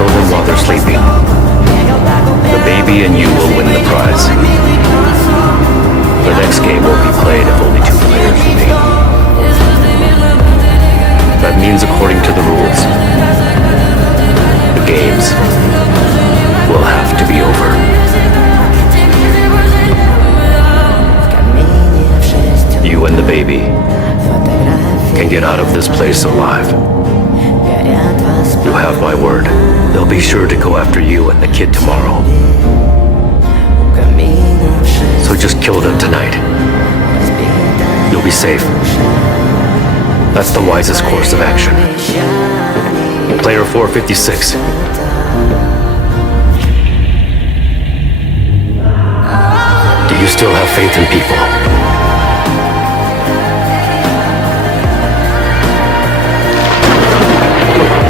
kill them while they're sleeping. The baby and you will win the prize. The next game won't be played if only 2 players remain. That means according to the rules, the games will have to be over. You and the baby can get out of this place alive. You have my word. They'll be sure to go after you and the kid tomorrow. So just kill them tonight. You'll be safe. That's the wisest course of action. Player 456. Do you still have faith in people?